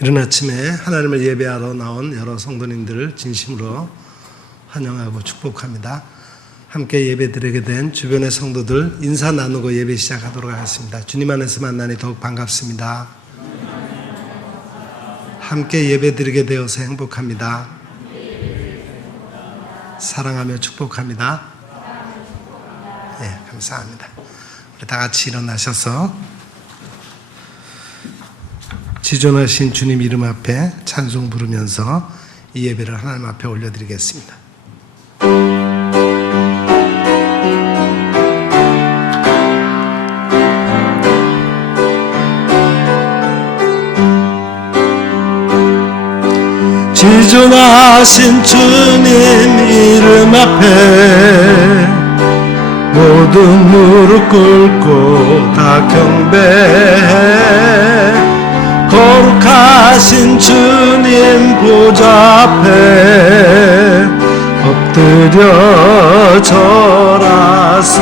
이른 아침에 하나님을 예배하러 나온 여러 성도님들을 진심으로 환영하고 축복합니다. 함께 예배드리게 된 주변의 성도들 인사 나누고 예배 시작하도록 하겠습니다. 주님 안에서 만나니 더욱 반갑습니다. 함께 예배드리게 되어서 행복합니다. 사랑하며 축복합니다. 네, 감사합니다. 우리 다 같이 일어나셔서 지존하신 주님 이름 앞에 찬송 부르면서 이 예배를 하나님 앞에 올려드리겠습니다. 지존하신 주님 이름 앞에 모든 무릎 꿇고 다 경배해 거룩하신 주님 보좌 앞에 엎드려 절하세.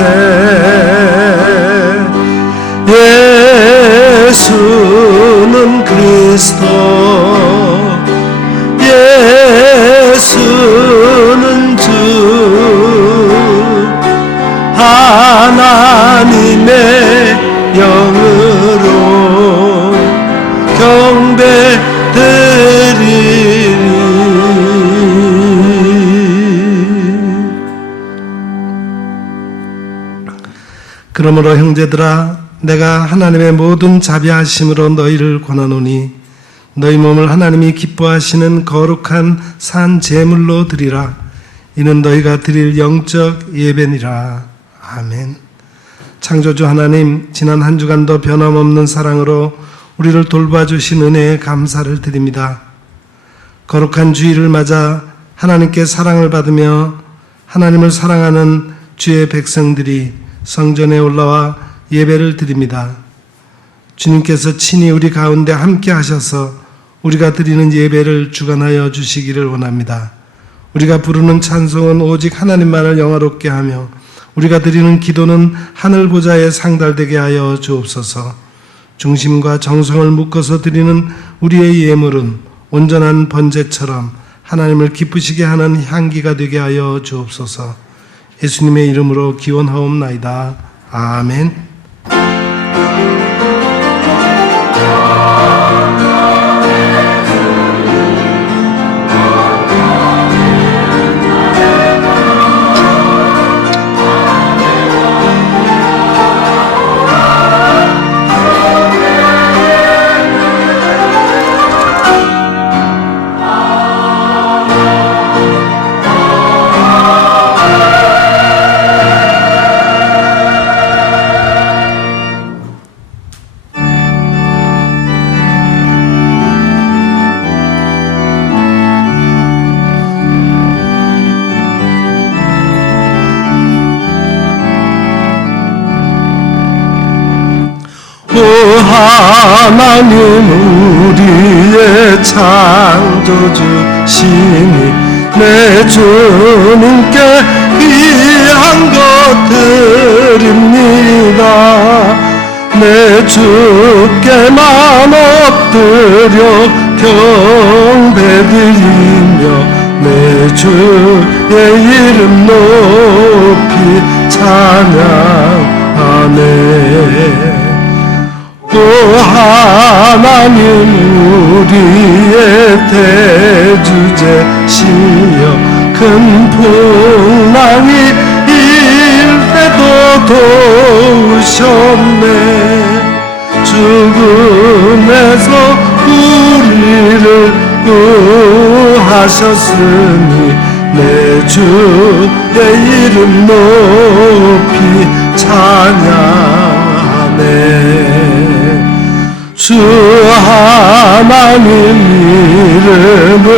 예수는 그리스도, 예수는 주, 하나님의 영으로 경배드리리. 그러므로 형제들아, 내가 하나님의 모든 자비하심으로 너희를 권하노니 너희 몸을 하나님이 기뻐하시는 거룩한 산 제물로 드리라. 이는 너희가 드릴 영적 예배니라. 아멘. 창조주 하나님, 지난 한 주간도 변함없는 사랑으로 우리를 돌봐주신 은혜에 감사를 드립니다. 거룩한 주일을 맞아 하나님께 사랑을 받으며 하나님을 사랑하는 주의 백성들이 성전에 올라와 예배를 드립니다. 주님께서 친히 우리 가운데 함께 하셔서 우리가 드리는 예배를 주관하여 주시기를 원합니다. 우리가 부르는 찬송은 오직 하나님만을 영화롭게 하며 우리가 드리는 기도는 하늘 보좌에 상달되게 하여 주옵소서. 중심과 정성을 묶어서 드리는 우리의 예물은 온전한 번제처럼 하나님을 기쁘시게 하는 향기가 되게 하여 주옵소서. 예수님의 이름으로 기원하옵나이다. 아멘. 하나님 우리의 창조주시니 내 주님께 귀한 것 드립니다. 내 주께만 엎드려 경배드리며 내 주의 이름 높이 찬양하네. 오 하나님 우리의 대주제시여 큰 풍랑이 일 때도 도우셨네. 죽음에서 우리를 구하셨으니 내 주의 이름 높이 찬양하네. 주 하나님 이름을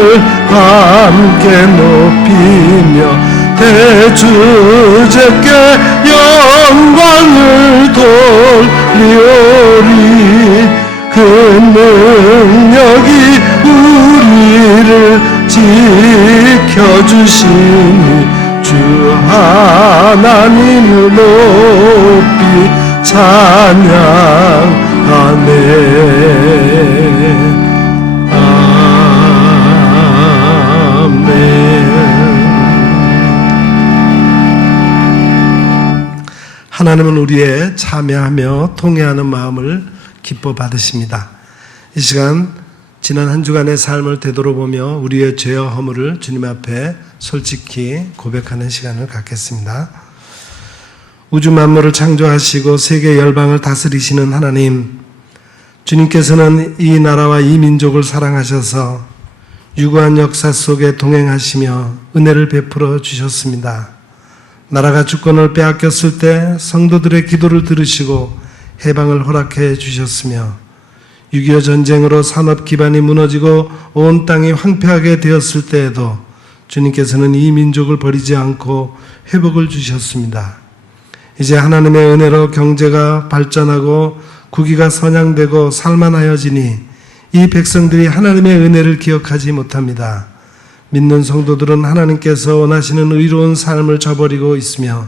함께 높이며 대주제께 영광을 돌리오리. 그 능력이 우리를 지켜주시니 주 하나님을 높이 찬양하네. 하나님은 우리의 참여하며 통회하는 마음을 기뻐 받으십니다. 이 시간 지난 한 주간의 삶을 되돌아보며 우리의 죄와 허물을 주님 앞에 솔직히 고백하는 시간을 갖겠습니다. 우주 만물을 창조하시고 세계 열방을 다스리시는 하나님, 주님께서는 이 나라와 이 민족을 사랑하셔서 유구한 역사 속에 동행하시며 은혜를 베풀어 주셨습니다. 나라가 주권을 빼앗겼을 때 성도들의 기도를 들으시고 해방을 허락해 주셨으며 6.25 전쟁으로 산업 기반이 무너지고 온 땅이 황폐하게 되었을 때에도 주님께서는 이 민족을 버리지 않고 회복을 주셨습니다. 이제 하나님의 은혜로 경제가 발전하고 국위가 선양되고 살만하여지니 이 백성들이 하나님의 은혜를 기억하지 못합니다. 믿는 성도들은 하나님께서 원하시는 의로운 삶을 저버리고 있으며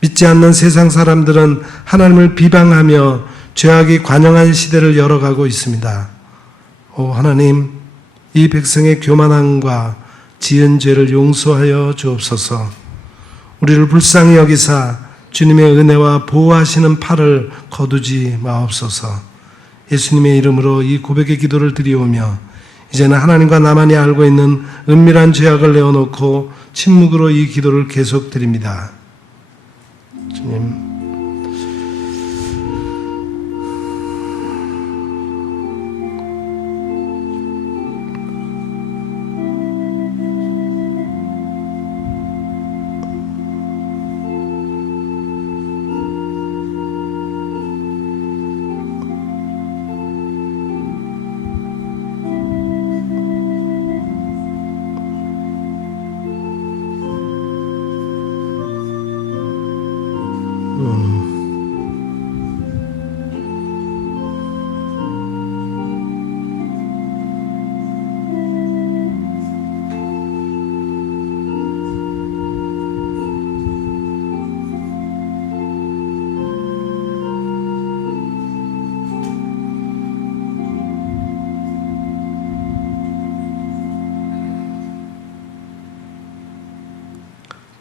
믿지 않는 세상 사람들은 하나님을 비방하며 죄악이 관영한 시대를 열어가고 있습니다. 오 하나님, 이 백성의 교만함과 지은 죄를 용서하여 주옵소서. 우리를 불쌍히 여기사 주님의 은혜와 보호하시는 팔을 거두지 마옵소서. 예수님의 이름으로 이 고백의 기도를 드리오며 이제는 하나님과 나만이 알고 있는 은밀한 죄악을 내어놓고 침묵으로 이 기도를 계속 드립니다. 주님,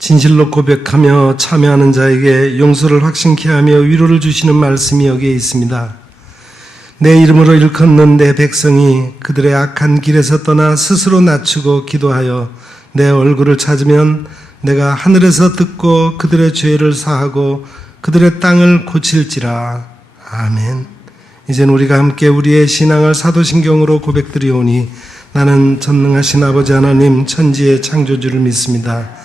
진실로 고백하며 참여하는 자에게 용서를 확신케 하며 위로를 주시는 말씀이 여기에 있습니다. 내 이름으로 일컫는 내 백성이 그들의 악한 길에서 떠나 스스로 낮추고 기도하여 내 얼굴을 찾으면 내가 하늘에서 듣고 그들의 죄를 사하고 그들의 땅을 고칠지라. 아멘. 이젠 우리가 함께 우리의 신앙을 사도신경으로 고백드리오니 나는 전능하신 아버지 하나님 천지의 창조주를 믿습니다.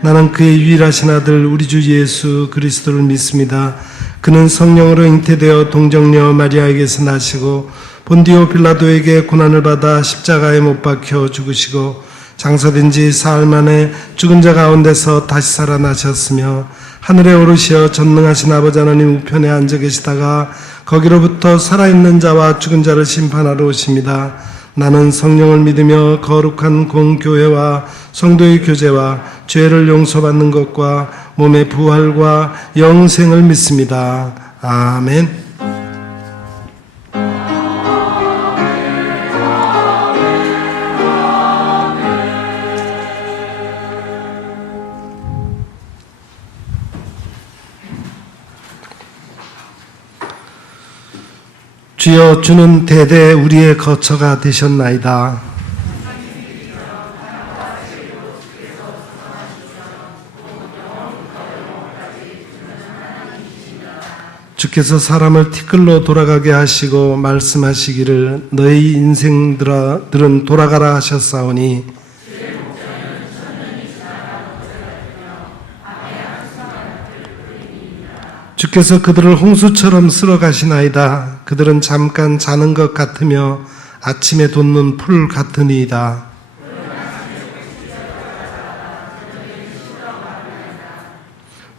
나는 그의 유일하신 아들 우리 주 예수 그리스도를 믿습니다. 그는 성령으로 잉태되어 동정녀 마리아에게서 나시고 본디오 빌라도에게 고난을 받아 십자가에 못 박혀 죽으시고 장사된 지 사흘 만에 죽은 자 가운데서 다시 살아나셨으며 하늘에 오르시어 전능하신 아버지 하나님 우편에 앉아 계시다가 거기로부터 살아있는 자와 죽은 자를 심판하러 오십니다. 나는 성령을 믿으며 거룩한 공교회와 성도의 교제와 죄를 용서받는 것과 몸의 부활과 영생을 믿습니다. 아멘. 주여, 주는 대대 우리의 거처가 되셨나이다. 주께서 사람을 티끌로 돌아가게 하시고 말씀하시기를 너희 인생들은 돌아가라 하셨사오니 주께서 그들을 홍수처럼 쓸어 가시나이다. 그들은 잠깐 자는 것 같으며 아침에 돋는 풀 같으니이다.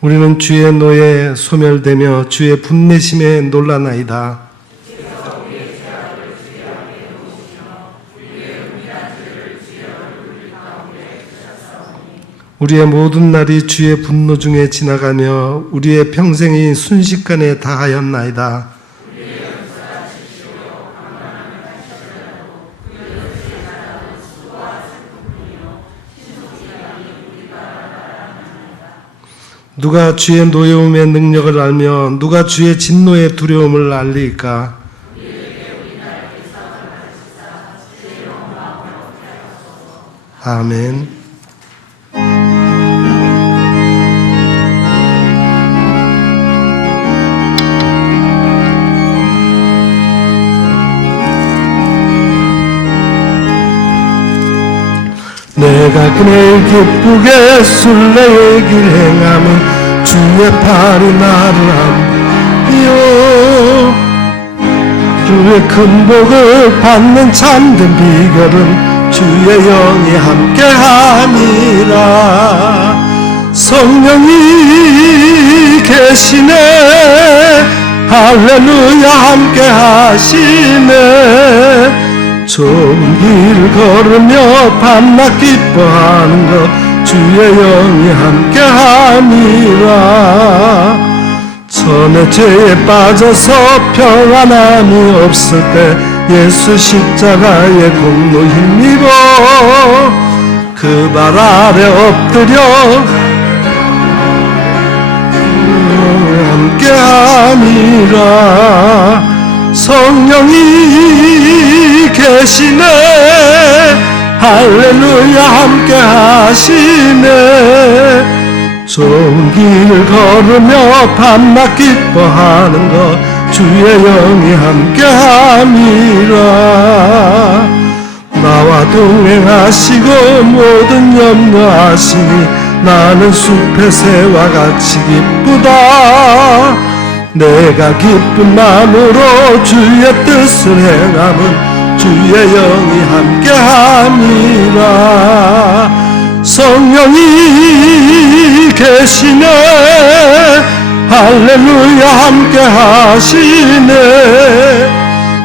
우리는 주의 노에 소멸되며 주의 분내심에 놀라나이다. 우리의 모든 날이 주의 분노 중에 지나가며 우리의 평생이 순식간에 다하였나이다. 누가 주의 노여움의 능력을 알며 누가 주의 진노의 두려움을 알리까? 아멘. 내가 그를 기쁘게 순례의 길 행함은 주의 팔이 나를 함비요. 주의 큰 복을 받는 참된 비결은 주의 영이 함께함이라. 성령이 계시네. 할렐루야 함께하시네. 좋은 길 걸으며 밤낮 기뻐하는 것 주의 영이 함께함이라. 전에 죄에 빠져서 평안함이 없을 때 예수 십자가의 공로 힘입어 그 발 아래 엎드려 함께함이라. 성령이 계시네. 할렐루야 함께하시네. 좋은 길 걸으며 밤낮 기뻐하는 것 주의 영이 함께함이라. 나와 동행하시고 모든 염려하시니 나는 숲의 새와 같이 기쁘다. 내가 기쁜 마음으로 주의 뜻을 행함은 주의 영이 함께함이라. 성령이 계시네. 할렐루야 함께하시네.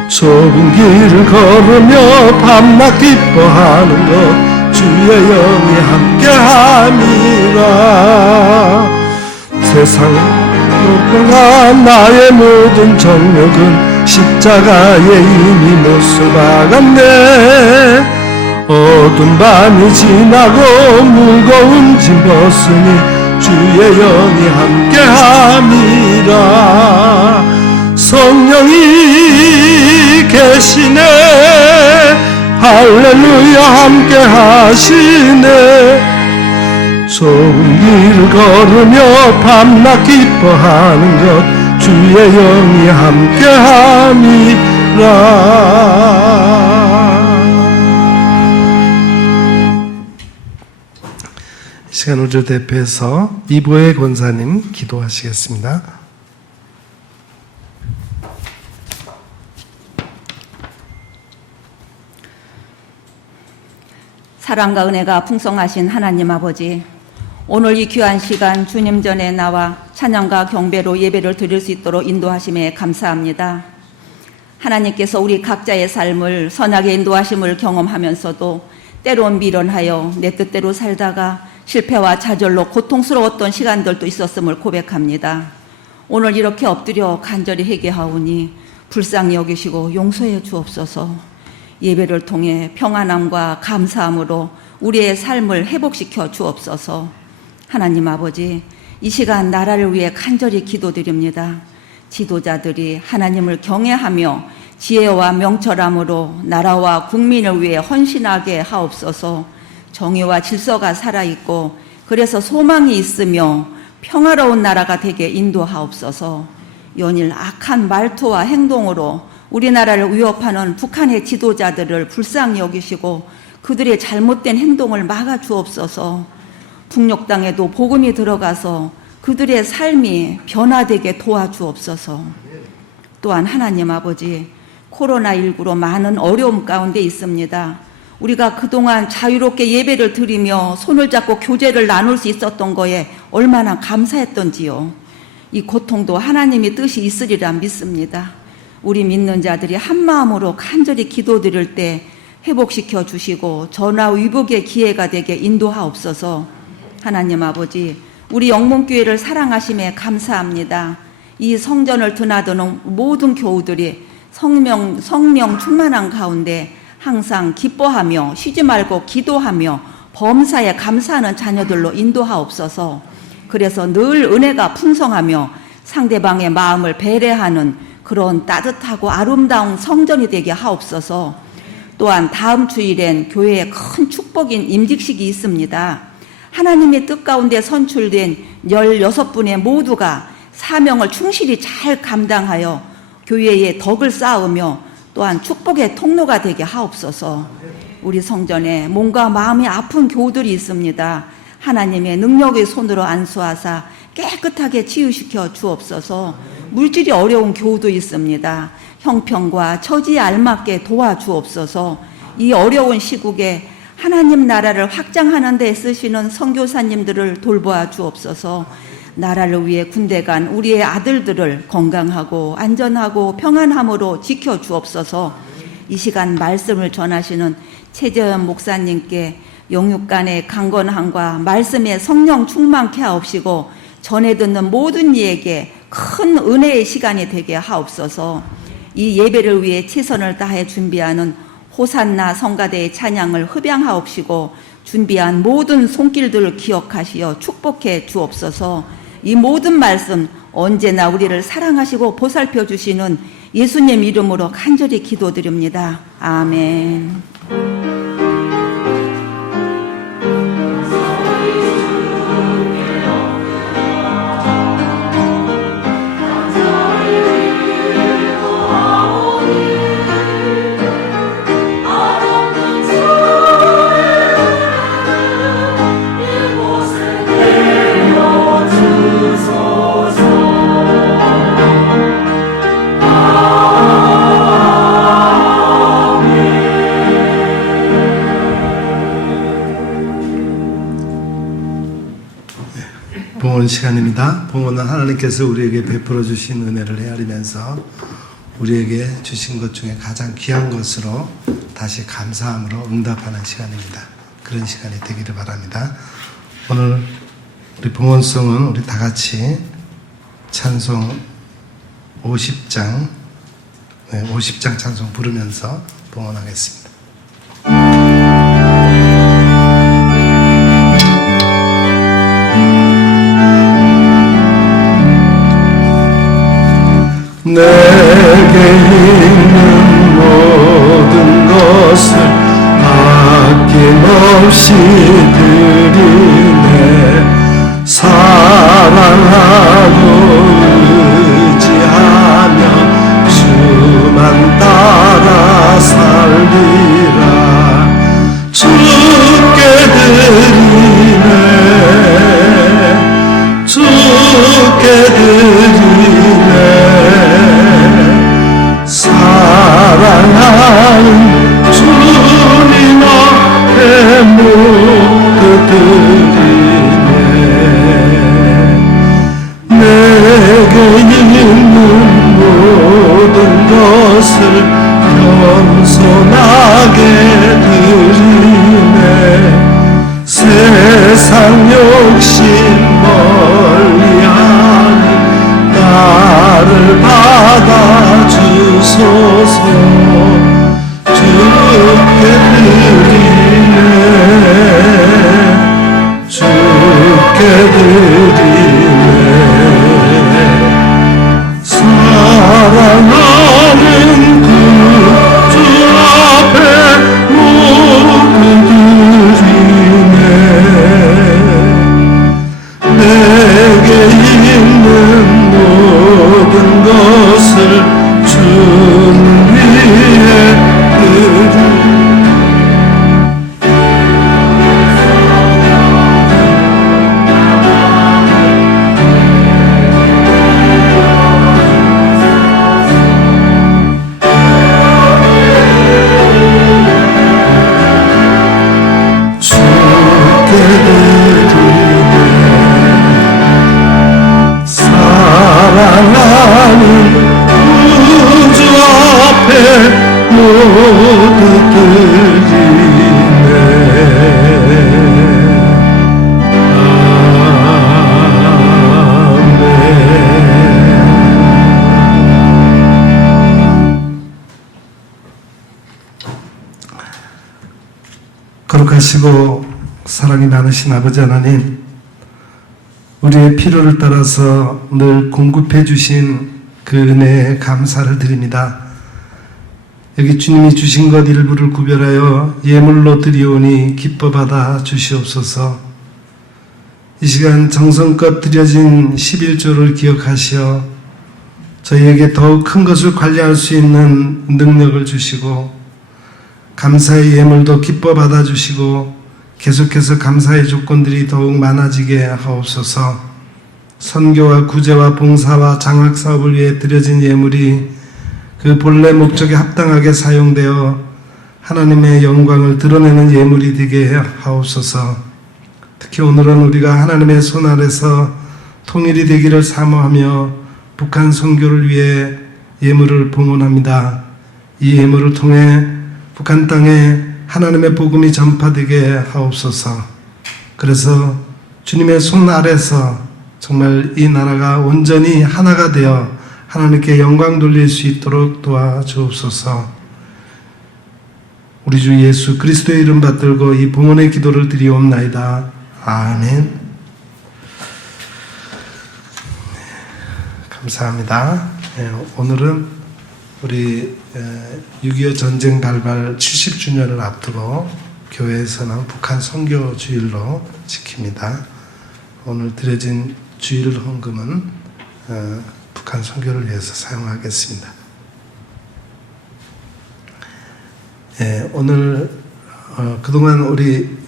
좁은 길을 걸으며 밤낮 기뻐하는 것 주의 영이 함께함이라. 세상은 나의 모든 정욕은 십자가에 이미 못을 박았네. 어두운 밤이 지나고 무거운 짐 벗으니 주의 영이 함께함이라. 성령이 계시네. 할렐루야 함께하시네. 좁은 길을 걸으며 밤낮 기뻐하는 것 주의 영이 함께함이라. 이 시간 우리를 대표해서 이보혜 권사님 기도하시겠습니다. 사랑과 은혜가 풍성하신 하나님 아버지, 오늘 이 귀한 시간 주님 전에 나와 찬양과 경배로 예배를 드릴 수 있도록 인도하심에 감사합니다. 하나님께서 우리 각자의 삶을 선하게 인도하심을 경험하면서도 때론 미련하여 내 뜻대로 살다가 실패와 좌절로 고통스러웠던 시간들도 있었음을 고백합니다. 오늘 이렇게 엎드려 간절히 회개하오니 불쌍히 여기시고 용서해 주옵소서. 예배를 통해 평안함과 감사함으로 우리의 삶을 회복시켜 주옵소서. 하나님 아버지, 이 시간 나라를 위해 간절히 기도드립니다. 지도자들이 하나님을 경외하며 지혜와 명철함으로 나라와 국민을 위해 헌신하게 하옵소서. 정의와 질서가 살아있고 그래서 소망이 있으며 평화로운 나라가 되게 인도하옵소서. 연일 악한 말투와 행동으로 우리나라를 위협하는 북한의 지도자들을 불쌍히 여기시고 그들의 잘못된 행동을 막아 주옵소서. 북녘 땅에도 복음이 들어가서 그들의 삶이 변화되게 도와주옵소서. 또한 하나님 아버지, 코로나19로 많은 어려움 가운데 있습니다. 우리가 그동안 자유롭게 예배를 드리며 손을 잡고 교제를 나눌 수 있었던 거에 얼마나 감사했던지요. 이 고통도 하나님의 뜻이 있으리라 믿습니다. 우리 믿는 자들이 한마음으로 간절히 기도드릴 때 회복시켜 주시고 전화위복의 기회가 되게 인도하옵소서. 하나님 아버지, 우리 영문교회를 사랑하심에 감사합니다. 이 성전을 드나드는 모든 교우들이 성령 충만한 가운데 항상 기뻐하며 쉬지 말고 기도하며 범사에 감사하는 자녀들로 인도하옵소서. 그래서 늘 은혜가 풍성하며 상대방의 마음을 배려하는 그런 따뜻하고 아름다운 성전이 되게 하옵소서. 또한 다음 주일엔 교회에 큰 축복인 임직식이 있습니다. 하나님의 뜻 가운데 선출된 16분의 모두가 사명을 충실히 잘 감당하여 교회의 덕을 쌓으며 또한 축복의 통로가 되게 하옵소서. 우리 성전에 몸과 마음이 아픈 교우들이 있습니다. 하나님의 능력의 손으로 안수하사 깨끗하게 치유시켜 주옵소서. 물질이 어려운 교우도 있습니다. 형편과 처지에 알맞게 도와주옵소서. 이 어려운 시국에 하나님 나라를 확장하는 데 쓰시는 선교사님들을 돌보아 주옵소서. 나라를 위해 군대 간 우리의 아들들을 건강하고 안전하고 평안함으로 지켜 주옵소서. 이 시간 말씀을 전하시는 최재현 목사님께 영육간의 강건함과 말씀의 성령 충만케 하옵시고 전해 듣는 모든 이에게 큰 은혜의 시간이 되게 하옵소서. 이 예배를 위해 최선을 다해 준비하는 호산나 성가대의 찬양을 흡양하옵시고 준비한 모든 손길들을 기억하시어 축복해 주옵소서. 이 모든 말씀 언제나 우리를 사랑하시고 보살펴 주시는 예수님 이름으로 간절히 기도드립니다. 아멘. 봉헌 시간입니다. 봉헌은 하나님께서 우리에게 베풀어 주신 은혜를 헤아리면서 우리에게 주신 것 중에 가장 귀한 것으로 다시 감사함으로 응답하는 시간입니다. 그런 시간이 되기를 바랍니다. 오늘 우리 봉헌송은 우리 다 같이 찬송 50장 50장 찬송 부르면서 봉헌하겠습니다. 내게 있는 모든 것을 아낌없이 드리네. 사랑하고 의지하며 주만 따라 살리라. 주께 드리네. 주께 드리네. 사랑하는 주님 앞에 모두 드리네. 내게 있는 모든 것을 겸손하게 드리네. 세상 욕심 멀리하니 나를 받아주소서. 주께 드리네. 주께 드리네. 사랑하는 그 주 앞에 모두 드리네. 내게 있는 모든 것을 주님 위에 드리네. 사랑하는 구주 앞에 모두 드리네. 아멘. 거룩하시고 사랑이 많으신 아버지 하나님, 우리의 필요를 따라서 늘 공급해 주신 그 은혜에 감사를 드립니다. 여기 주님이 주신 것 일부를 구별하여 예물로 드리오니 기뻐 받아 주시옵소서. 이 시간 정성껏 드려진 11조를 기억하시어 저희에게 더욱 큰 것을 관리할 수 있는 능력을 주시고 감사의 예물도 기뻐 받아주시고 계속해서 감사의 조건들이 더욱 많아지게 하옵소서. 선교와 구제와 봉사와 장학사업을 위해 드려진 예물이 그 본래 목적에 합당하게 사용되어 하나님의 영광을 드러내는 예물이 되게 하옵소서. 특히 오늘은 우리가 하나님의 손 아래서 통일이 되기를 사모하며 북한 선교를 위해 예물을 봉헌합니다. 이 예물을 통해 북한 땅에 하나님의 복음이 전파되게 하옵소서. 그래서 주님의 손 아래서 정말 이 나라가 온전히 하나가 되어 하나님께 영광 돌릴 수 있도록 도와주옵소서. 우리 주 예수 그리스도의 이름 받들고 이 봉헌의 기도를 드리옵나이다. 아멘. 감사합니다. 오늘은 우리 6.25 전쟁 발발 70주년을 앞두고 교회에서는 북한 선교 주일로 지킵니다. 오늘 드려진 주일 헌금은 북한 선교를 위해서 사용하겠습니다. 오늘 그동안 우리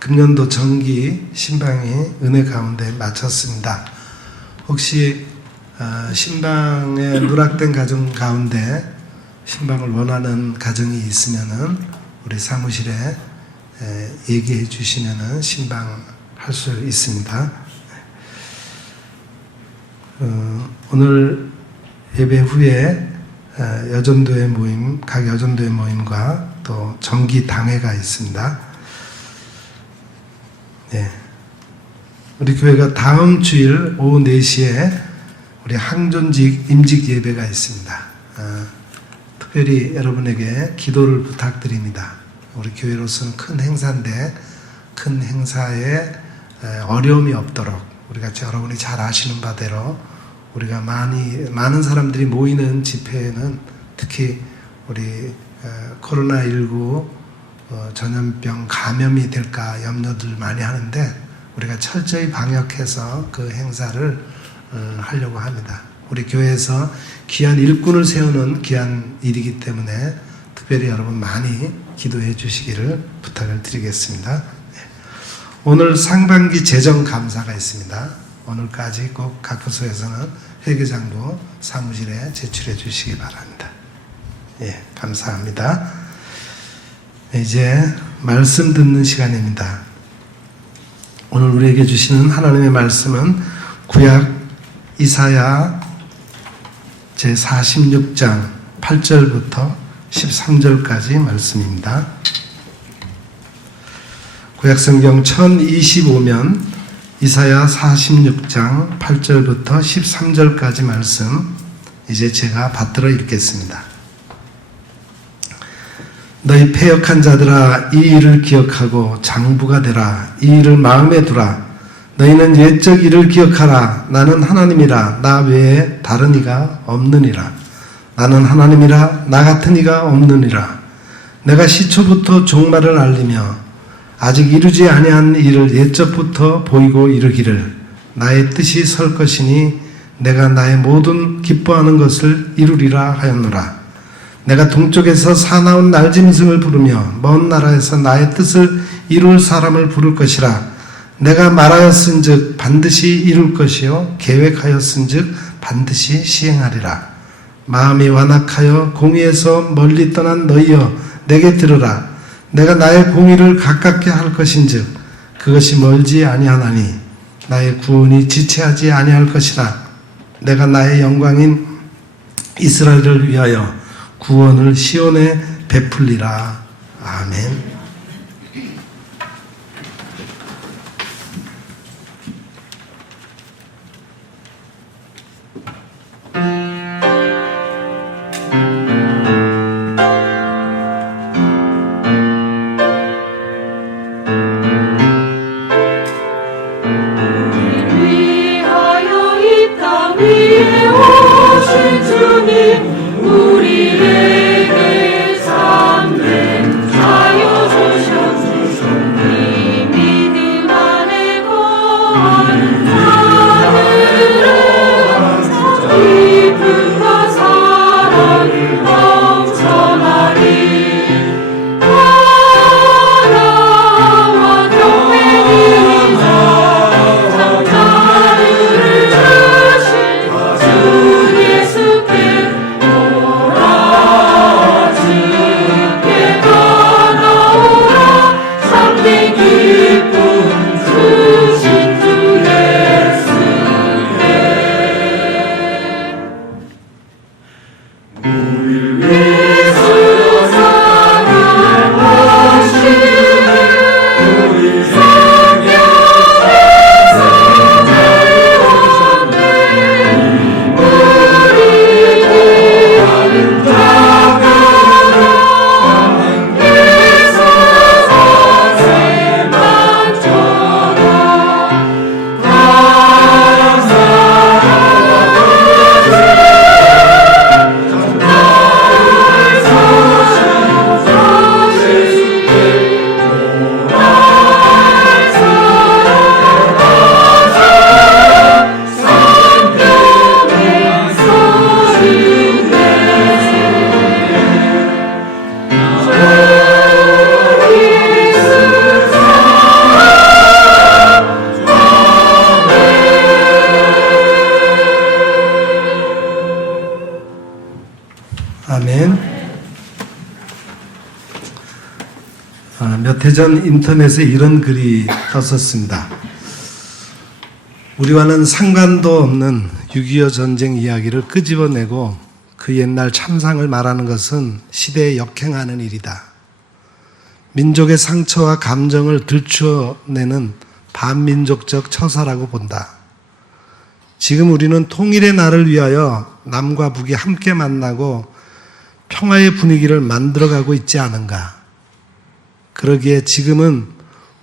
금년도 정기 신방이 은혜 가운데 마쳤습니다. 혹시 신방에 누락된 가정 가운데 신방을 원하는 가정이 있으면은 우리 사무실에 얘기해 주시면은 신방 할 수 있습니다. 오늘 예배 후에 여전도회 모임, 각 여전도회 모임과 또 정기 당회가 있습니다. 네. 우리 교회가 다음 주일 오후 4시에 우리 항존직 임직 예배가 있습니다. 특별히 여러분에게 기도를 부탁드립니다. 우리 교회로서는 큰 행사인데 큰 행사에 어려움이 없도록 우리가 여러분이 잘 아시는 바대로 우리가 많은 사람들이 모이는 집회에는 특히 우리 코로나19 전염병 감염이 될까 염려들 많이 하는데 우리가 철저히 방역해서 그 행사를 하려고 합니다. 우리 교회에서 귀한 일꾼을 세우는 귀한 일이기 때문에 특별히 여러분 많이 기도해 주시기를 부탁을 드리겠습니다. 오늘 상반기 재정 감사가 있습니다. 오늘까지 꼭 각 부서에서는 회계장부 사무실에 제출해 주시기 바랍니다. 예, 감사합니다. 이제 말씀 듣는 시간입니다. 오늘 우리에게 주시는 하나님의 말씀은 구약 이사야 제46장 8절부터 13절까지 말씀입니다. 구약성경 1025면 이사야 46장 8절부터 13절까지 말씀 이제 제가 받들어 읽겠습니다. 너희 패역한 자들아 이 일을 기억하고 장부가 되라. 이 일을 마음에 두라. 너희는 옛적 일을 기억하라. 나는 하나님이라. 나 외에 다른 이가 없느니라. 나는 하나님이라. 나 같은 이가 없느니라. 내가 시초부터 종말을 알리며 아직 이루지 아니한 일을 옛적부터 보이고 이르기를 나의 뜻이 설 것이니 내가 나의 모든 기뻐하는 것을 이루리라 하였노라. 내가 동쪽에서 사나운 날짐승을 부르며 먼 나라에서 나의 뜻을 이룰 사람을 부를 것이라. 내가 말하였은즉 반드시 이룰 것이요 계획하였은즉 반드시 시행하리라. 마음이 완악하여 공의에서 멀리 떠난 너희여 내게 들으라. 내가 나의 공의를 가깝게 할 것인즉 그것이 멀지 아니하나니 나의 구원이 지체하지 아니할 것이라. 내가 나의 영광인 이스라엘을 위하여 구원을 시온에 베풀리라. 아멘. 몇 해 전 인터넷에 이런 글이 떴었습니다. 우리와는 상관도 없는 6.25 전쟁 이야기를 끄집어내고 그 옛날 참상을 말하는 것은 시대에 역행하는 일이다. 민족의 상처와 감정을 들추어내는 반민족적 처사라고 본다. 지금 우리는 통일의 날을 위하여 남과 북이 함께 만나고 평화의 분위기를 만들어가고 있지 않은가. 그러기에 지금은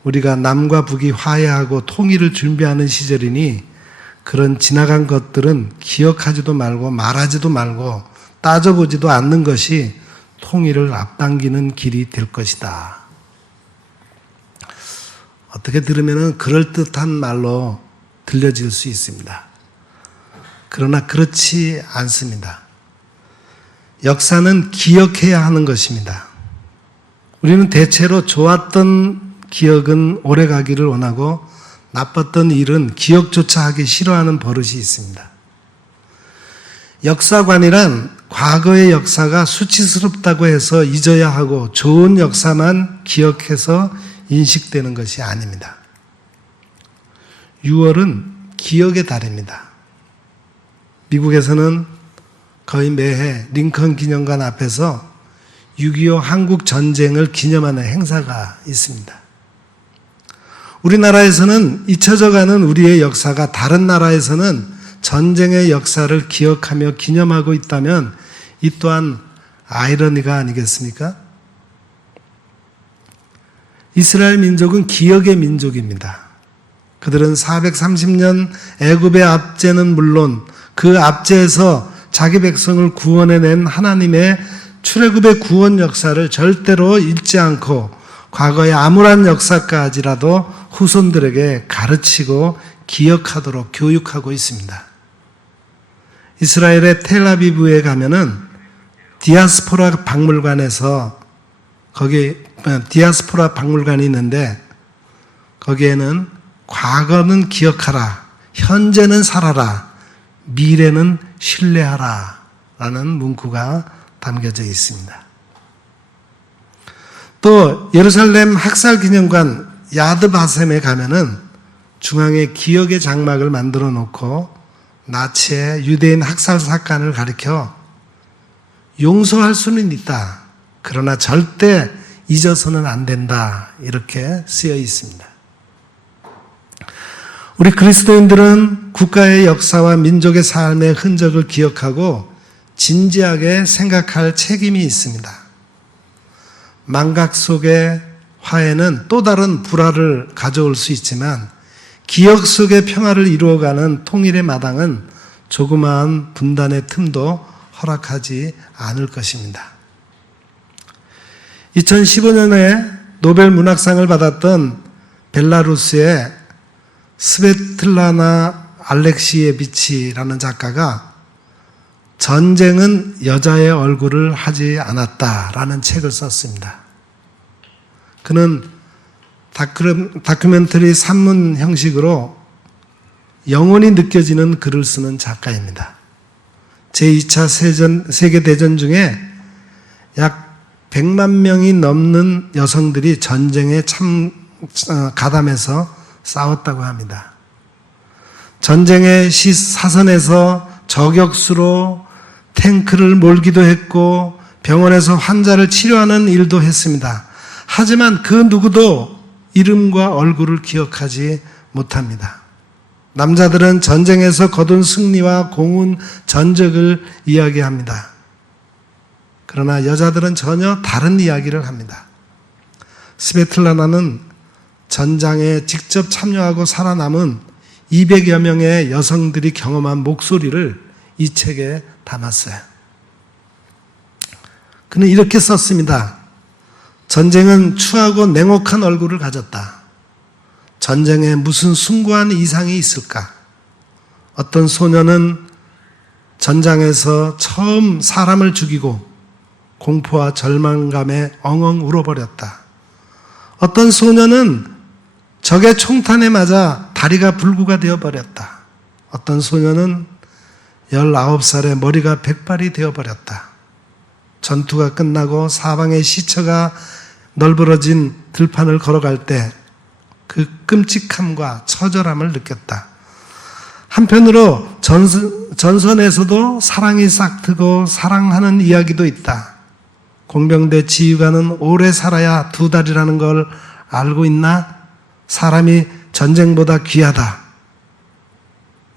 우리가 남과 북이 화해하고 통일을 준비하는 시절이니 그런 지나간 것들은 기억하지도 말고 말하지도 말고 따져보지도 않는 것이 통일을 앞당기는 길이 될 것이다. 어떻게 들으면 그럴듯한 말로 들려질 수 있습니다. 그러나 그렇지 않습니다. 역사는 기억해야 하는 것입니다. 우리는 대체로 좋았던 기억은 오래가기를 원하고 나빴던 일은 기억조차 하기 싫어하는 버릇이 있습니다. 역사관이란 과거의 역사가 수치스럽다고 해서 잊어야 하고 좋은 역사만 기억해서 인식되는 것이 아닙니다. 6월은 기억의 달입니다. 미국에서는 거의 매해 링컨 기념관 앞에서 6.25 한국 전쟁을 기념하는 행사가 있습니다. 우리나라에서는 잊혀져가는 우리의 역사가 다른 나라에서는 전쟁의 역사를 기억하며 기념하고 있다면 이 또한 아이러니가 아니겠습니까? 이스라엘 민족은 기억의 민족입니다. 그들은 430년 애굽의 압제는 물론 그 압제에서 자기 백성을 구원해낸 하나님의 출애굽의 구원 역사를 절대로 잊지 않고 과거의 암울한 역사까지라도 후손들에게 가르치고 기억하도록 교육하고 있습니다. 이스라엘의 텔아비브에 가면은 디아스포라 박물관에서 거기 디아스포라 박물관이 있는데 거기에는 과거는 기억하라, 현재는 살아라, 미래는 신뢰하라 라는 문구가 담겨져 있습니다. 또 예루살렘 학살기념관 야드바셈에 가면은 중앙에 기억의 장막을 만들어 놓고 나치의 유대인 학살 사건을 가리켜 용서할 수는 있다. 그러나 절대 잊어서는 안 된다. 이렇게 쓰여 있습니다. 우리 그리스도인들은 국가의 역사와 민족의 삶의 흔적을 기억하고 진지하게 생각할 책임이 있습니다. 망각 속의 화해는 또 다른 불화를 가져올 수 있지만 기억 속의 평화를 이루어가는 통일의 마당은 조그마한 분단의 틈도 허락하지 않을 것입니다. 2015년에 노벨 문학상을 받았던 벨라루스의 스베틀라나 알렉시예비치라는 작가가 전쟁은 여자의 얼굴을 하지 않았다라는 책을 썼습니다. 그는 다큐멘터리 산문 형식으로 영혼이 느껴지는 글을 쓰는 작가입니다. 제2차 세계대전 중에 약 100만 명이 넘는 여성들이 전쟁에 가담해서 싸웠다고 합니다. 전쟁의 사선에서 저격수로 탱크를 몰기도 했고 병원에서 환자를 치료하는 일도 했습니다. 하지만 그 누구도 이름과 얼굴을 기억하지 못합니다. 남자들은 전쟁에서 거둔 승리와 공훈, 전적을 이야기합니다. 그러나 여자들은 전혀 다른 이야기를 합니다. 스베틀라나는 전장에 직접 참여하고 살아남은 200여 명의 여성들이 경험한 목소리를 이 책에 담았어요. 그는 이렇게 썼습니다. 전쟁은 추하고 냉혹한 얼굴을 가졌다. 전쟁에 무슨 숭고한 이상이 있을까? 어떤 소녀는 전장에서 처음 사람을 죽이고 공포와 절망감에 엉엉 울어버렸다. 어떤 소녀는 적의 총탄에 맞아 다리가 불구가 되어버렸다. 어떤 소녀는 19살에 머리가 백발이 되어버렸다. 전투가 끝나고 사방에 시체가 널브러진 들판을 걸어갈 때 그 끔찍함과 처절함을 느꼈다. 한편으로 전선에서도 사랑이 싹트고 사랑하는 이야기도 있다. 공병대 지휘관은 오래 살아야 2달이라는 걸 알고 있나? 사람이 전쟁보다 귀하다.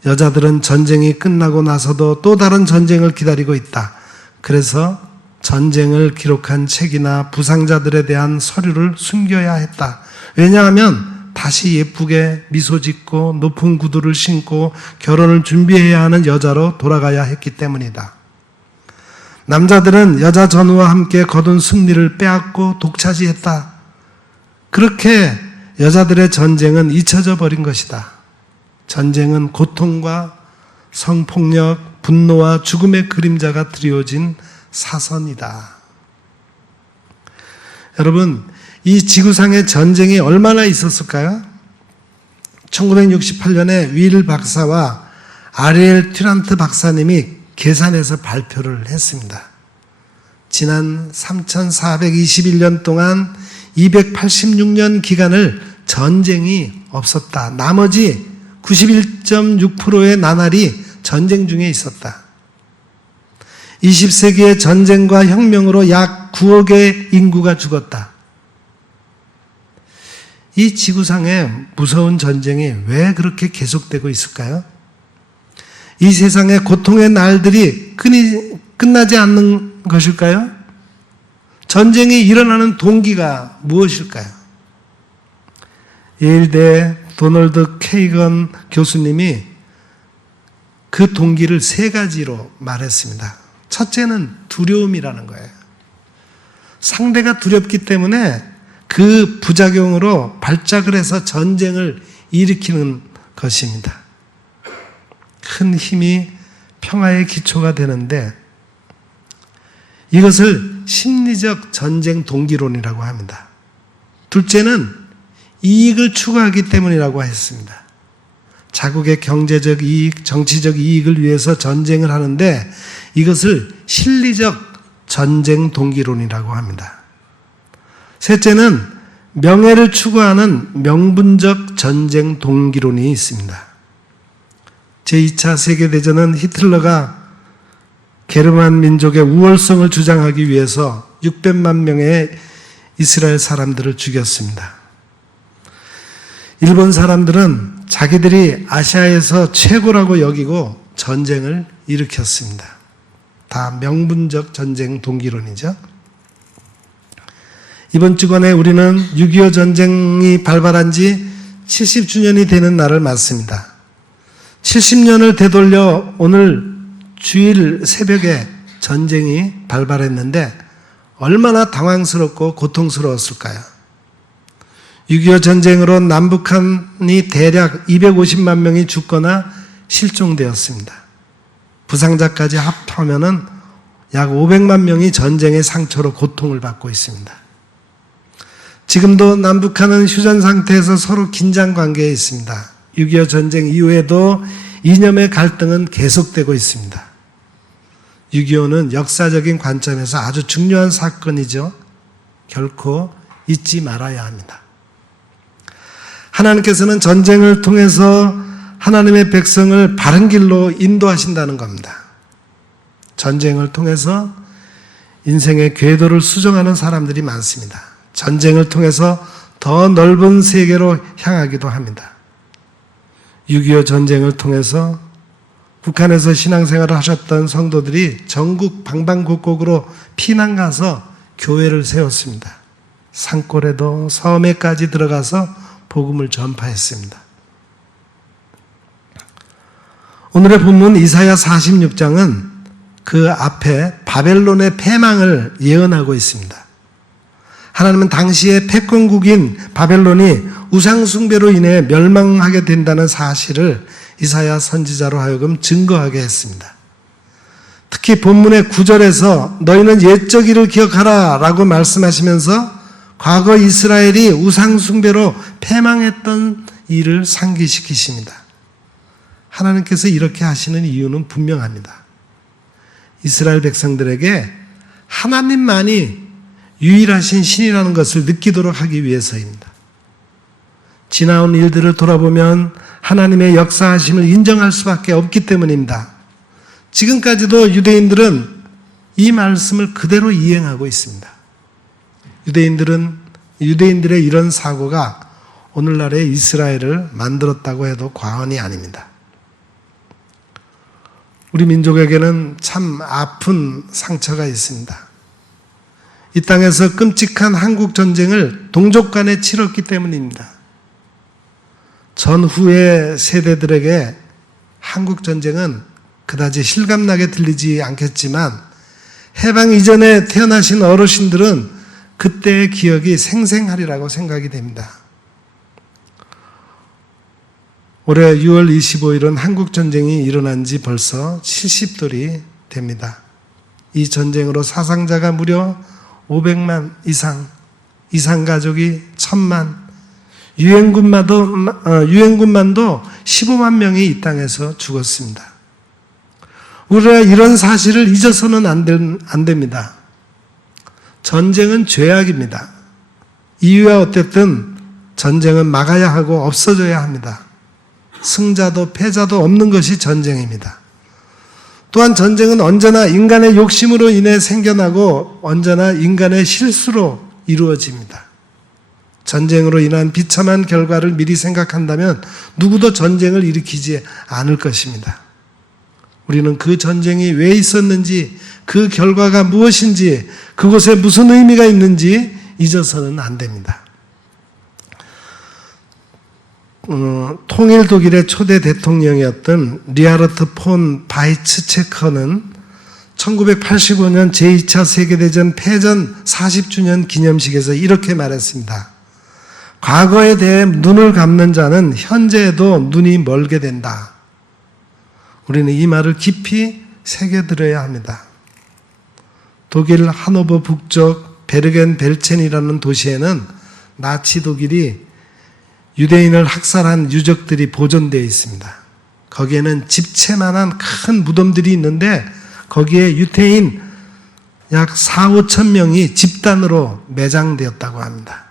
여자들은 전쟁이 끝나고 나서도 또 다른 전쟁을 기다리고 있다. 그래서 전쟁을 기록한 책이나 부상자들에 대한 서류를 숨겨야 했다. 왜냐하면 다시 예쁘게 미소 짓고 높은 구두를 신고 결혼을 준비해야 하는 여자로 돌아가야 했기 때문이다. 남자들은 여자 전우와 함께 거둔 승리를 빼앗고 독차지했다. 그렇게 여자들의 전쟁은 잊혀져 버린 것이다. 전쟁은 고통과 성폭력, 분노와 죽음의 그림자가 드리워진 사선이다. 여러분, 이 지구상에 전쟁이 얼마나 있었을까요? 1968년에 윌 박사와 아리엘 튜란트 박사님이 계산해서 발표를 했습니다. 지난 3421년 동안 286년 기간을 전쟁이 없었다. 나머지 91.6%의 나날이 전쟁 중에 있었다. 20세기의 전쟁과 혁명으로 약 9억의 인구가 죽었다. 이 지구상에 무서운 전쟁이 왜 그렇게 계속되고 있을까요? 이 세상의 고통의 날들이 끝나지 않는 것일까요? 전쟁이 일어나는 동기가 무엇일까요? 예일대 도널드 케이건 교수님이 그 동기를 3가지로 말했습니다. 첫째는 두려움이라는 거예요. 상대가 두렵기 때문에 그 부작용으로 발작을 해서 전쟁을 일으키는 것입니다. 큰 힘이 평화의 기초가 되는데 이것을 심리적 전쟁 동기론이라고 합니다. 둘째는 이익을 추구하기 때문이라고 했습니다. 자국의 경제적 이익, 정치적 이익을 위해서 전쟁을 하는데 이것을 실리적 전쟁 동기론이라고 합니다. 셋째는 명예를 추구하는 명분적 전쟁 동기론이 있습니다. 제2차 세계대전은 히틀러가 게르만 민족의 우월성을 주장하기 위해서 600만 명의 이스라엘 사람들을 죽였습니다. 일본 사람들은 자기들이 아시아에서 최고라고 여기고 전쟁을 일으켰습니다. 다 명분적 전쟁 동기론이죠. 이번 주간에 우리는 6.25 전쟁이 발발한 지 70주년이 되는 날을 맞습니다. 70년을 되돌려 오늘 주일 새벽에 전쟁이 발발했는데 얼마나 당황스럽고 고통스러웠을까요? 6.25 전쟁으로 남북한이 대략 250만 명이 죽거나 실종되었습니다. 부상자까지 합하면은 약 500만 명이 전쟁의 상처로 고통을 받고 있습니다. 지금도 남북한은 휴전 상태에서 서로 긴장 관계에 있습니다. 6.25 전쟁 이후에도 이념의 갈등은 계속되고 있습니다. 6.25는 역사적인 관점에서 아주 중요한 사건이죠. 결코 잊지 말아야 합니다. 하나님께서는 전쟁을 통해서 하나님의 백성을 바른 길로 인도하신다는 겁니다. 전쟁을 통해서 인생의 궤도를 수정하는 사람들이 많습니다. 전쟁을 통해서 더 넓은 세계로 향하기도 합니다. 6.25 전쟁을 통해서 북한에서 신앙생활을 하셨던 성도들이 전국 방방곡곡으로 피난 가서 교회를 세웠습니다. 산골에도 섬에까지 들어가서 복음을 전파했습니다. 오늘의 본문 이사야 46장은 그 앞에 바벨론의 패망을 예언하고 있습니다. 하나님은 당시의 패권국인 바벨론이 우상숭배로 인해 멸망하게 된다는 사실을 이사야 선지자로 하여금 증거하게 했습니다. 특히 본문의 9절에서 너희는 옛적 일을 기억하라 라고 말씀하시면서 과거 이스라엘이 우상숭배로 패망했던 일을 상기시키십니다. 하나님께서 이렇게 하시는 이유는 분명합니다. 이스라엘 백성들에게 하나님만이 유일하신 신이라는 것을 느끼도록 하기 위해서입니다. 지나온 일들을 돌아보면 하나님의 역사하심을 인정할 수밖에 없기 때문입니다. 지금까지도 유대인들은 이 말씀을 그대로 이행하고 있습니다. 유대인들의 이런 사고가 오늘날의 이스라엘을 만들었다고 해도 과언이 아닙니다. 우리 민족에게는 참 아픈 상처가 있습니다. 이 땅에서 끔찍한 한국 전쟁을 동족 간에 치렀기 때문입니다. 전후의 세대들에게 한국 전쟁은 그다지 실감나게 들리지 않겠지만 해방 이전에 태어나신 어르신들은 그때의 기억이 생생하리라고 생각이 됩니다. 올해 6월 25일은 한국전쟁이 일어난 지 벌써 70돌이 됩니다. 이 전쟁으로 사상자가 무려 500만 이상 가족이 1000만, 유엔군만도 15만 명이 이 땅에서 죽었습니다. 우리가 이런 사실을 잊어서는 안 됩니다. 전쟁은 죄악입니다. 이유야 어쨌든 전쟁은 막아야 하고 없어져야 합니다. 승자도 패자도 없는 것이 전쟁입니다. 또한 전쟁은 언제나 인간의 욕심으로 인해 생겨나고 언제나 인간의 실수로 이루어집니다. 전쟁으로 인한 비참한 결과를 미리 생각한다면 누구도 전쟁을 일으키지 않을 것입니다. 우리는 그 전쟁이 왜 있었는지, 그 결과가 무엇인지, 그곳에 무슨 의미가 있는지 잊어서는 안 됩니다. 통일 독일의 초대 대통령이었던 리하르트 폰 바이츠체커는 1985년 제2차 세계대전 패전 40주년 기념식에서 이렇게 말했습니다. 과거에 대해 눈을 감는 자는 현재에도 눈이 멀게 된다. 우리는 이 말을 깊이 새겨들어야 합니다. 독일 하노버 북쪽 베르겐-벨첸이라는 도시에는 나치 독일이 유대인을 학살한 유적들이 보존되어 있습니다. 거기에는 집채만한 큰 무덤들이 있는데 거기에 유대인 약 4, 5천 명이 집단으로 매장되었다고 합니다.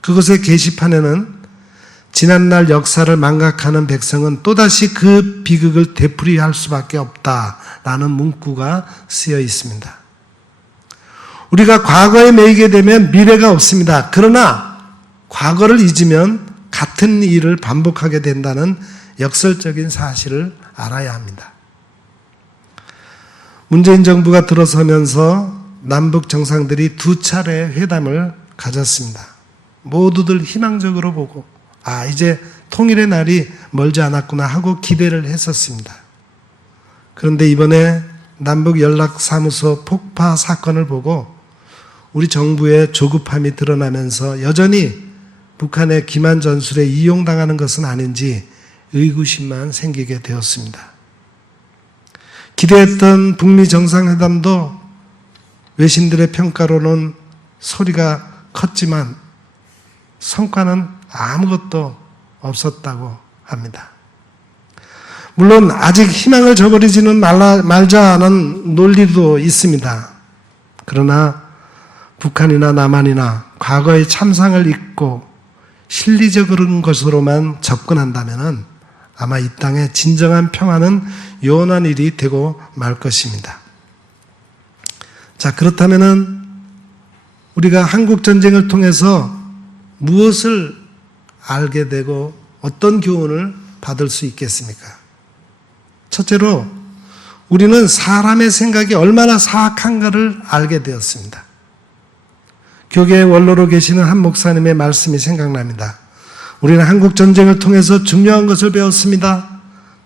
그곳의 게시판에는 지난날 역사를 망각하는 백성은 또다시 그 비극을 되풀이할 수밖에 없다라는 문구가 쓰여 있습니다. 우리가 과거에 매이게 되면 미래가 없습니다. 그러나 과거를 잊으면 같은 일을 반복하게 된다는 역설적인 사실을 알아야 합니다. 문재인 정부가 들어서면서 남북 정상들이 2차례 회담을 가졌습니다. 모두들 희망적으로 보고 이제 통일의 날이 멀지 않았구나 하고 기대를 했었습니다. 그런데 이번에 남북연락사무소 폭파 사건을 보고 우리 정부의 조급함이 드러나면서 여전히 북한의 기만 전술에 이용당하는 것은 아닌지 의구심만 생기게 되었습니다. 기대했던 북미 정상회담도 외신들의 평가로는 소리가 컸지만 성과는 아무것도 없었다고 합니다. 물론 아직 희망을 저버리지는 말자는 논리도 있습니다. 그러나 북한이나 남한이나 과거의 참상을 잊고 실리적인 것으로만 접근한다면 아마 이 땅의 진정한 평화는 요원한 일이 되고 말 것입니다. 자, 그렇다면 우리가 한국전쟁을 통해서 무엇을 알게 되고 어떤 교훈을 받을 수 있겠습니까? 첫째로 우리는 사람의 생각이 얼마나 사악한가를 알게 되었습니다. 교계의 원로로 계시는 한 목사님의 말씀이 생각납니다. 우리는 한국전쟁을 통해서 중요한 것을 배웠습니다.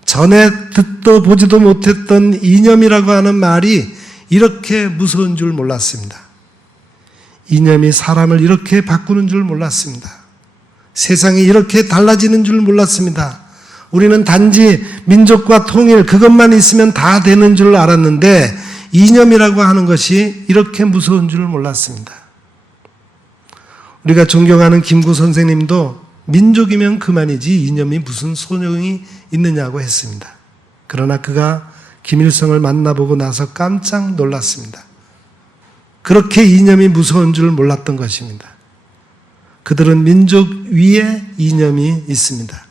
전에 듣도 보지도 못했던 이념이라고 하는 말이 이렇게 무서운 줄 몰랐습니다. 이념이 사람을 이렇게 바꾸는 줄 몰랐습니다. 세상이 이렇게 달라지는 줄 몰랐습니다. 우리는 단지 민족과 통일 그것만 있으면 다 되는 줄 알았는데 이념이라고 하는 것이 이렇게 무서운 줄 몰랐습니다. 우리가 존경하는 김구 선생님도 민족이면 그만이지 이념이 무슨 소용이 있느냐고 했습니다. 그러나 그가 김일성을 만나보고 나서 깜짝 놀랐습니다. 그렇게 이념이 무서운 줄 몰랐던 것입니다. 그들은 민족 위에 이념이 있습니다.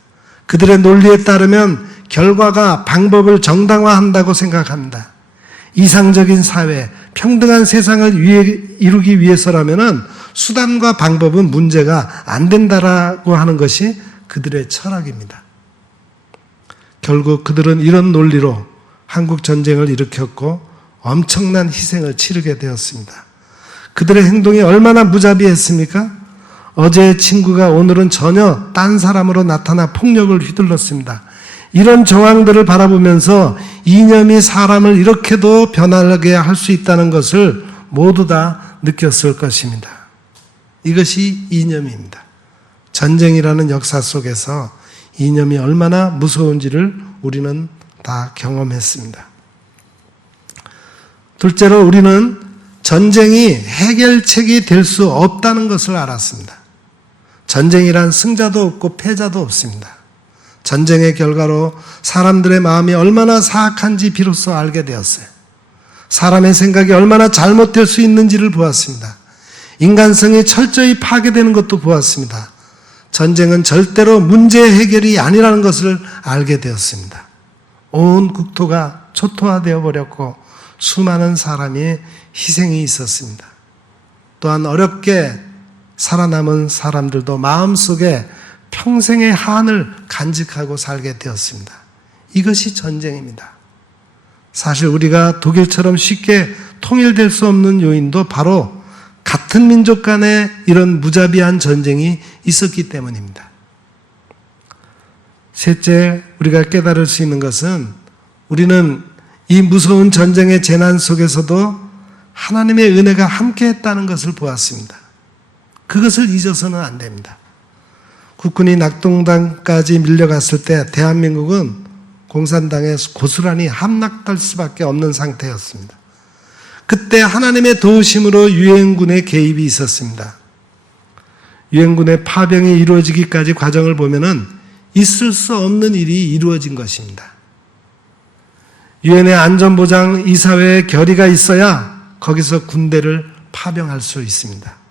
그들의 논리에 따르면 결과가 방법을 정당화한다고 생각합니다. 이상적인 사회, 평등한 세상을 이루기 위해서라면 수단과 방법은 문제가 안 된다라고 하는 것이 그들의 철학입니다. 결국 그들은 이런 논리로 한국 전쟁을 일으켰고 엄청난 희생을 치르게 되었습니다. 그들의 행동이 얼마나 무자비했습니까? 어제의 친구가 오늘은 전혀 딴 사람으로 나타나 폭력을 휘둘렀습니다. 이런 정황들을 바라보면서 이념이 사람을 이렇게도 변하게 할 수 있다는 것을 모두 다 느꼈을 것입니다. 이것이 이념입니다. 전쟁이라는 역사 속에서 이념이 얼마나 무서운지를 우리는 다 경험했습니다. 둘째로 우리는 전쟁이 해결책이 될 수 없다는 것을 알았습니다. 전쟁이란 승자도 없고 패자도 없습니다. 전쟁의 결과로 사람들의 마음이 얼마나 사악한지 비로소 알게 되었어요. 사람의 생각이 얼마나 잘못될 수 있는지를 보았습니다. 인간성이 철저히 파괴되는 것도 보았습니다. 전쟁은 절대로 문제 해결이 아니라는 것을 알게 되었습니다. 온 국토가 초토화되어 버렸고 수많은 사람이 희생이 있었습니다. 또한 어렵게 살아남은 사람들도 마음속에 평생의 한을 간직하고 살게 되었습니다. 이것이 전쟁입니다. 사실 우리가 독일처럼 쉽게 통일될 수 없는 요인도 바로 같은 민족 간에 이런 무자비한 전쟁이 있었기 때문입니다. 셋째, 우리가 깨달을 수 있는 것은 우리는 이 무서운 전쟁의 재난 속에서도 하나님의 은혜가 함께했다는 것을 보았습니다. 그것을 잊어서는 안 됩니다. 국군이 낙동강까지 밀려갔을 때 대한민국은 공산당에 고스란히 함락될 수밖에 없는 상태였습니다. 그때 하나님의 도우심으로 유엔군의 개입이 있었습니다. 유엔군의 파병이 이루어지기까지 과정을 보면은 있을 수 없는 일이 이루어진 것입니다. 유엔의 안전보장 이사회의 결의가 있어야 거기서 군대를 파병할 수 있습니다.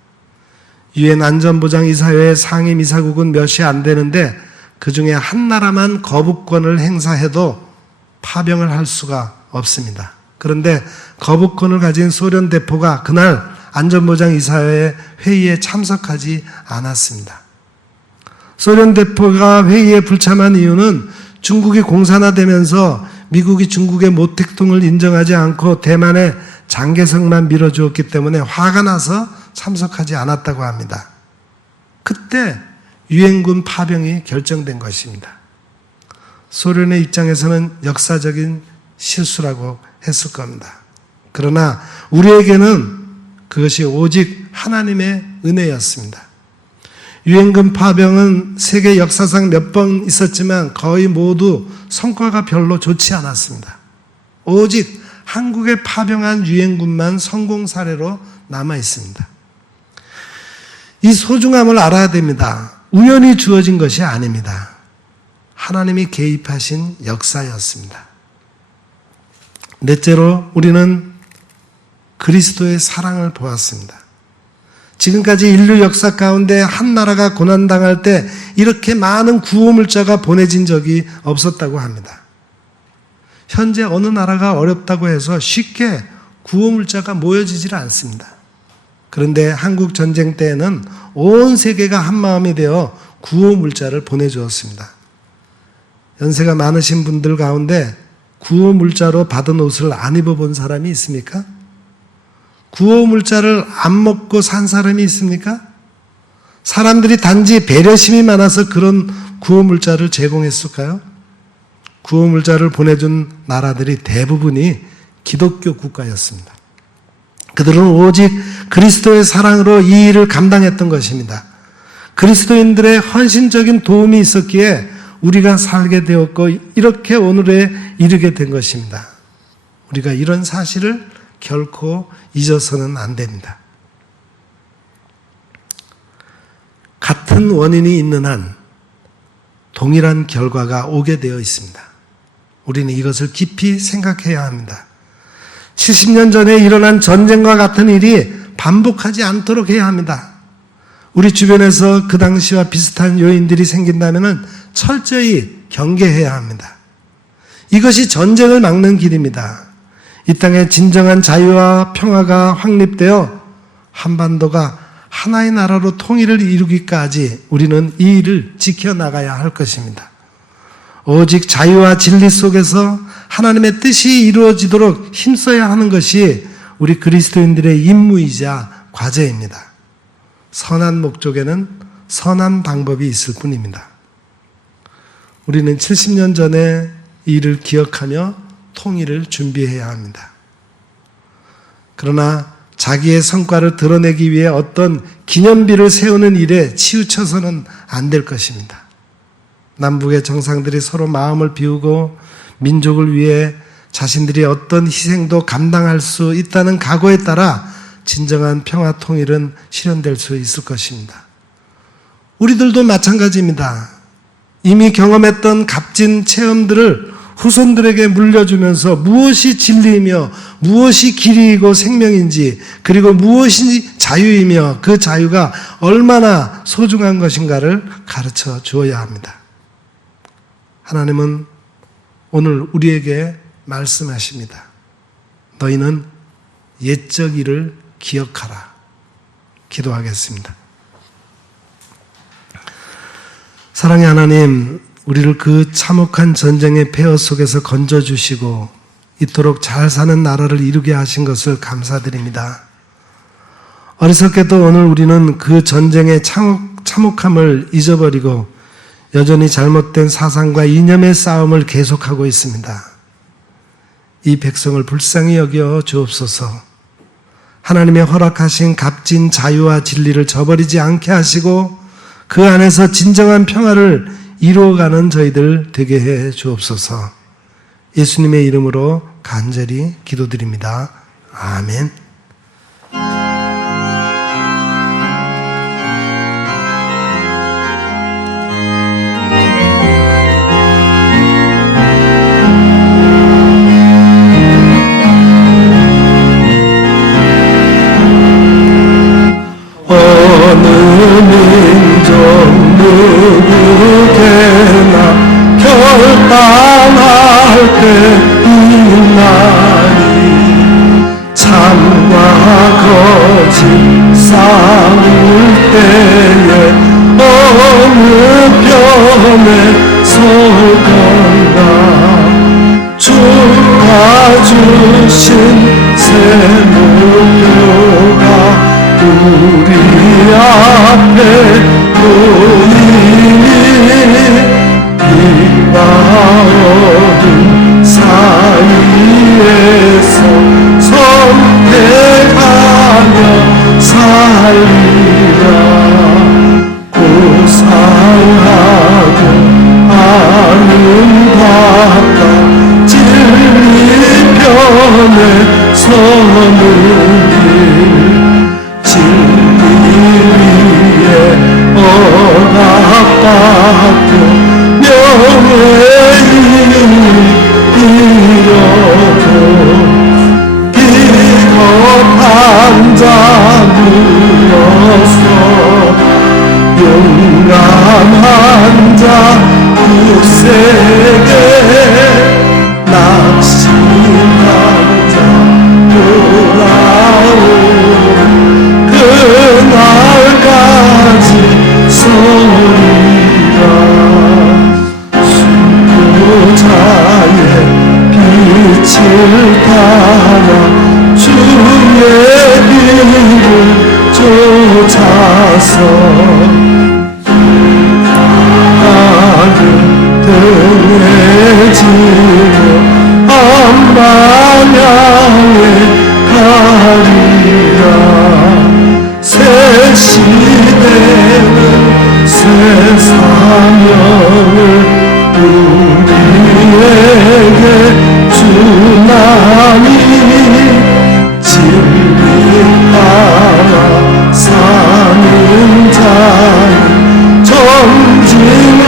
유엔 안전보장 이사회의 상임이사국은 몇이 안 되는데 그 중에 한 나라만 거부권을 행사해도 파병을 할 수가 없습니다. 그런데 거부권을 가진 소련 대포가 그날 안전보장 이사회 회의에 참석하지 않았습니다. 소련 대포가 회의에 불참한 이유는 중국이 공산화되면서 미국이 중국의 모택동을 인정하지 않고 대만의 장개석만 밀어주었기 때문에 화가 나서 참석하지 않았다고 합니다. 그때 유엔군 파병이 결정된 것입니다. 소련의 입장에서는 역사적인 실수라고 했을 겁니다. 그러나 우리에게는 그것이 오직 하나님의 은혜였습니다. 유엔군 파병은 세계 역사상 몇 번 있었지만 거의 모두 성과가 별로 좋지 않았습니다. 오직 한국에 파병한 유엔군만 성공 사례로 남아 있습니다. 이 소중함을 알아야 됩니다. 우연히 주어진 것이 아닙니다. 하나님이 개입하신 역사였습니다. 넷째로 우리는 그리스도의 사랑을 보았습니다. 지금까지 인류 역사 가운데 한 나라가 고난당할 때 이렇게 많은 구호물자가 보내진 적이 없었다고 합니다. 현재 어느 나라가 어렵다고 해서 쉽게 구호물자가 모여지질 않습니다. 그런데 한국 전쟁 때에는 온 세계가 한마음이 되어 구호물자를 보내주었습니다. 연세가 많으신 분들 가운데 구호물자로 받은 옷을 안 입어본 사람이 있습니까? 구호물자를 안 먹고 산 사람이 있습니까? 사람들이 단지 배려심이 많아서 그런 구호물자를 제공했을까요? 구호물자를 보내준 나라들이 대부분이 기독교 국가였습니다. 그들은 오직 그리스도의 사랑으로 이 일을 감당했던 것입니다. 그리스도인들의 헌신적인 도움이 있었기에 우리가 살게 되었고 이렇게 오늘에 이르게 된 것입니다. 우리가 이런 사실을 결코 잊어서는 안 됩니다. 같은 원인이 있는 한 동일한 결과가 오게 되어 있습니다. 우리는 이것을 깊이 생각해야 합니다. 70년 전에 일어난 전쟁과 같은 일이 반복하지 않도록 해야 합니다. 우리 주변에서 그 당시와 비슷한 요인들이 생긴다면 철저히 경계해야 합니다. 이것이 전쟁을 막는 길입니다. 이 땅에 진정한 자유와 평화가 확립되어 한반도가 하나의 나라로 통일을 이루기까지 우리는 이 일을 지켜나가야 할 것입니다. 오직 자유와 진리 속에서 하나님의 뜻이 이루어지도록 힘써야 하는 것이 우리 그리스도인들의 임무이자 과제입니다. 선한 목적에는 선한 방법이 있을 뿐입니다. 우리는 70년 전에 이 일을 기억하며 통일을 준비해야 합니다. 그러나 자기의 성과를 드러내기 위해 어떤 기념비를 세우는 일에 치우쳐서는 안 될 것입니다. 남북의 정상들이 서로 마음을 비우고 민족을 위해 자신들이 어떤 희생도 감당할 수 있다는 각오에 따라 진정한 평화 통일은 실현될 수 있을 것입니다. 우리들도 마찬가지입니다. 이미 경험했던 값진 체험들을 후손들에게 물려주면서 무엇이 진리이며 무엇이 길이이고 생명인지, 그리고 무엇이 자유이며 그 자유가 얼마나 소중한 것인가를 가르쳐 주어야 합니다. 하나님은 오늘 우리에게 말씀하십니다. 너희는 옛적 일을 기억하라. 기도하겠습니다. 사랑의 하나님, 우리를 그 참혹한 전쟁의 폐허 속에서 건져주시고 이토록 잘 사는 나라를 이루게 하신 것을 감사드립니다. 어리석게도 오늘 우리는 그 전쟁의 참혹함을 잊어버리고 여전히 잘못된 사상과 이념의 싸움을 계속하고 있습니다. 이 백성을 불쌍히 여겨 주옵소서. 하나님의 허락하신 값진 자유와 진리를 저버리지 않게 하시고 그 안에서 진정한 평화를 이루어가는 저희들 되게 해 주옵소서. 예수님의 이름으로 간절히 기도드립니다. 아멘. 어느 민족 누구게나 결단할 때 있나니 참과 거짓 싸울 때에 어느 편에 설 건가. 주가 주신 새 목표가 우리 앞에 보이니 빛과 어둠 사이에서 선택하며 살리라. 고상하고 아름답다 진리 편에 서는 길, 진리 위에 억압받고 명예를 잃어도 비겁한 자 누워서 용감한 자 굳세게 낙심한 자 돌아오는 그날까지 소리가 순교자의 빛을 따라 주의 길을 쫓아서 나를 등에 지고 암방향에 가리라. 새 시대는 새 사명을 우리에게 주나니 진리 따라 사는 자는 전진하리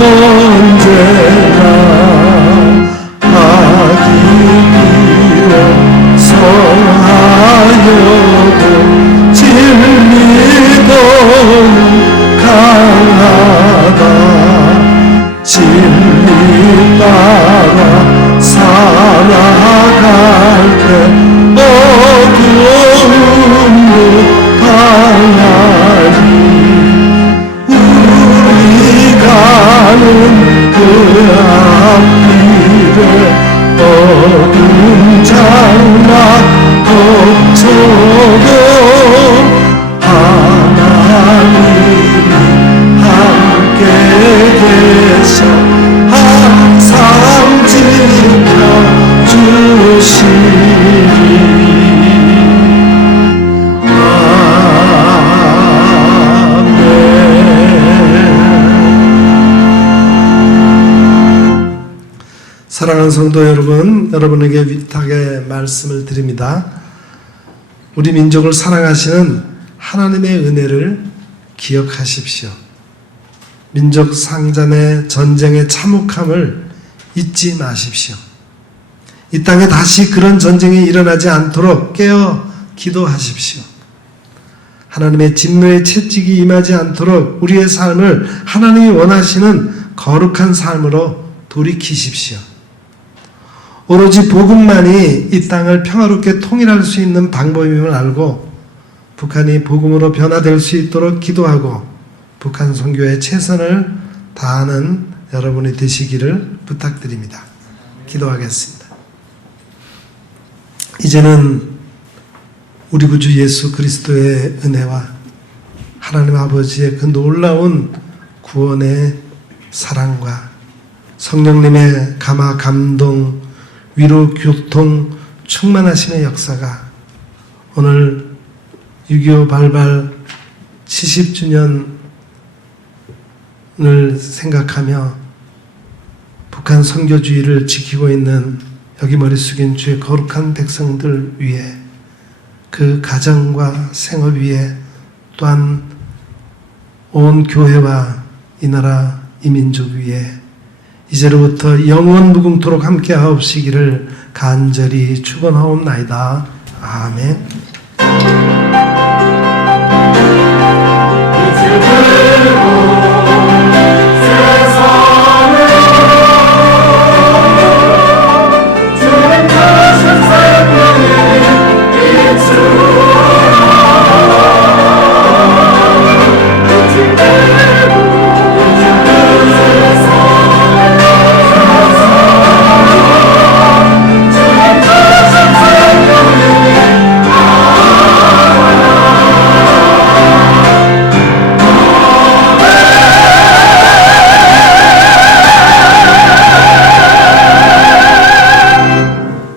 언제나 하기 사랑하는 성도 여러분, 여러분에게 위탁의 말씀을 드립니다. 우리 민족을 사랑하시는 하나님의 은혜를 기억하십시오. 민족 상잔의 전쟁의 참혹함을 잊지 마십시오. 이 땅에 다시 그런 전쟁이 일어나지 않도록 깨어 기도하십시오. 하나님의 진노의 채찍이 임하지 않도록 우리의 삶을 하나님이 원하시는 거룩한 삶으로 돌이키십시오. 오로지 복음만이 이 땅을 평화롭게 통일할 수 있는 방법임을 알고 북한이 복음으로 변화될 수 있도록 기도하고 북한 선교에 최선을 다하는 여러분이 되시기를 부탁드립니다. 기도하겠습니다. 이제는 우리 구주 예수 그리스도의 은혜와 하나님 아버지의 그 놀라운 구원의 사랑과 성령님의 감화 감동 위로 교통 충만하심의 역사가 오늘 6.25 발발 70주년을 생각하며 북한 선교주의를 지키고 있는 여기 머리 숙인 주의 거룩한 백성들 위에 그 가정과 생업 위에 또한 온 교회와 이 나라 이 민족 위에 이제로부터 영원 무궁토록 함께 하옵시기를 간절히 축원하옵나이다. 아멘.